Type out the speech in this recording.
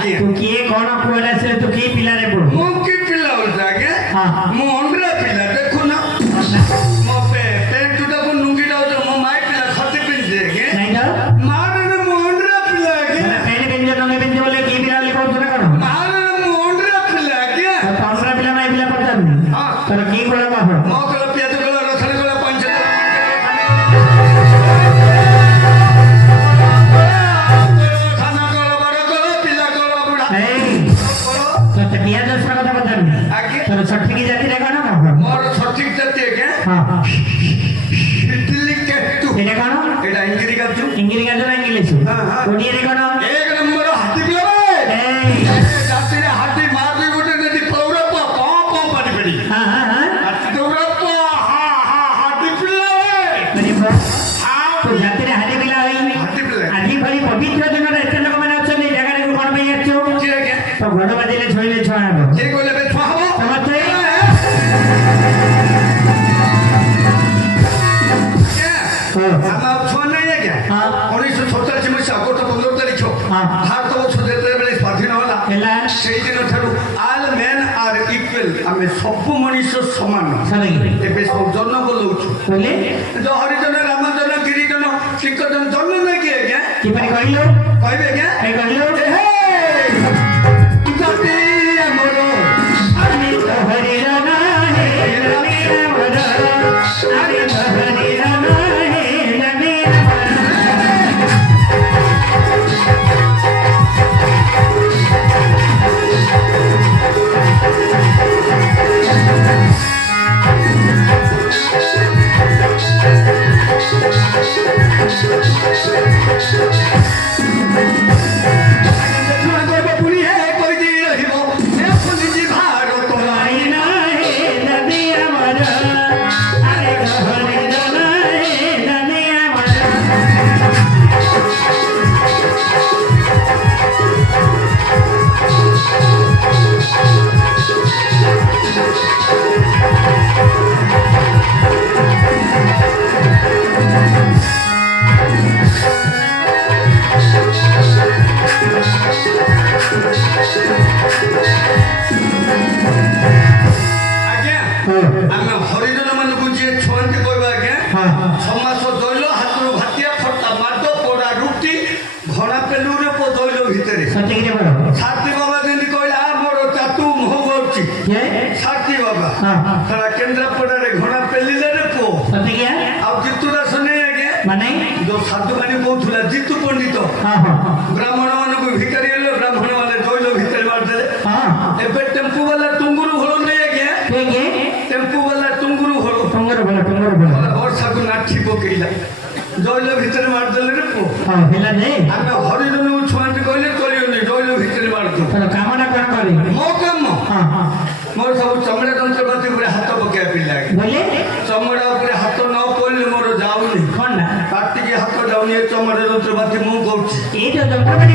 तू किए कौन कुआडा से तू की पिला रे बो मो की पिला होता के मो अंडा पिला देखो ना मो पे पेंट तो को लुंगी डाल तो मो माई पिला खाते पिन दे के नहीं तो मारे ने मो अंडा पिला के पेन बिंजो नंगे बिंजो बोले की पिला ले कौन तने करो मारे ने मो अंडा पिला के तो अंडा पिला नहीं पिला पड़ता नहीं हां तो की बोला का हो मो कला पिया तो कला रसले कला पंच खाना कला बड़ा कला पिला कला बुढ़ा तो तकिया दस का কথা बता नहीं आगे तो छठी की जाति रहेगा ना मोर सठिक जाति के हां इडली के तू এটা কোন এটা इंग्लिश का तू इंग्लिश का না इंग्लिश ওড়িয়া রে কোন एक नंबर हाथी पिला এই जाति रे हाथी मार दे गोटे नदी पौरा पा पा पानी पड़ी हां हां हां हाथी दौड़ा पा हां हाथी पिला মানে তো জাতি রে হাতি পিলা হই हाथी पिला আজি ভরি পবিত্র দিନରେ এত লোক মানে অଛନ୍ତି জায়গারে কোন পাই যাচ্ছো के के তো ঘড় বাজিলে ছইলে ছয় হবে के कोले बे छाबो সমস্ত हम अब छोड़ नहीं है क्या 1947 में सागो तो 15 तारीख भारत वर्ष जेते बेले स्वाधीन होला ହେଲା সেই দিন ঠাରୁ all men are equal ଆମେ ସବୁ ମଣିଷ ସମାନ ସରି ଏବେ ସବୁ ଜନ୍ମ ବୋଲଉଛୁ বলে जो हरिजन रामजन गिरिजन शिखजन जन्म नहीं किए क्या কি পারি কইলো कहबे क्या এই কইলো जाति हमर আমি তো হরি রানা হে রবি রাম আমি তো হরি রানা হে রবি पुरी है कोई दी रहिबो ए पुरी जी भारत রানা হে রবি আমার আমি তো হরি রানা হে রবি আমার आज्ञा ଆମେ ହରିଜନ ମାନଙ୍କୁ ଯିଏ ଛୁଆନ୍ତି କହିବା ଆଜ୍ଞା ସମାସ ଦୈଲ ହାତରୁ ଭାତିଆ ଫଟା ମାଦ ପୋଡ଼ା ରୁଟି ଘଣା ପେଲୁରେ ପୋ ଦୈଲ ଭିତରେ সত্যি বলো ସାଥୀ ବାବା ଯେମିତି କହିଲା ମୋର ଚାତୁ ମୁହ କରୁଛି কে ସାଥୀ ବାବା ହଁ ତାରା କେନ୍ଦ୍ରାପଡ଼ାରେ ଘଣା ପେଲିଲେ ପୁଅ সত্যি কি ଆଉ ଜିତୁଦାସ ନେଇ ଆଜ୍ଞା মানে ଯୋଉ ସାଧୁବାଣୀ କହୁଥିଲା ଜିତୁ ପଣ୍ଡିତ হ্যাঁ হ্যাঁ ବ୍ରାହ୍ମଣ ମାନଙ୍କୁ ଭିକାରୀ ହେଲେ ବ୍ରାହ୍ମଣ ମାନେ ଦୈଲ ଭିତରେ ମାରିଦେଲେ হ্যাঁ ଏବେ ଟେମ୍ପୁ ବାଲା ତୁଙ୍ଗୁରୁ ଘୋଳ ନେଇ ଆଜ୍ଞା কে কে ଟେମ୍ପୁ ବାଲା ତୁଙ୍ଗୁରୁ ଘୋଳ তোমার বলো ବର୍ଷାକୁ ନାଠି ପକେଇଲା ଦୈଲ ଭିତରେ ମାରିଦେଲେ ରେ ପୁଅ হ্যাঁ হেলা দে ଆମେ ହରିଜନକୁ ଛୁଆନ୍ତି କହିଲେ ଚଳିବନି ଦୈଲ ভিତରେ ମାରିଦେଉ তোর কামনা কোন করে ମୋ କାମ হ্যাঁ হ্যাঁ ମୋର ସବୁ ଚମଡ଼ା ଯନ୍ତ୍ରପାତି ଉପରେ ହାତ ପକେଇବା ପିଲା বলে ଚମଡ଼ା ଉପରେ ହାତ ନ ପଡ଼ିଲେ ମୋର ଯାଉନି কোন না କାଟିକି ହାତ ଯାଉନି ଏ ଚମଡ଼ା ଯନ୍ତ୍ରପାତି ମୁଁ କରୁଛି এই তো যন্ত্রপাতি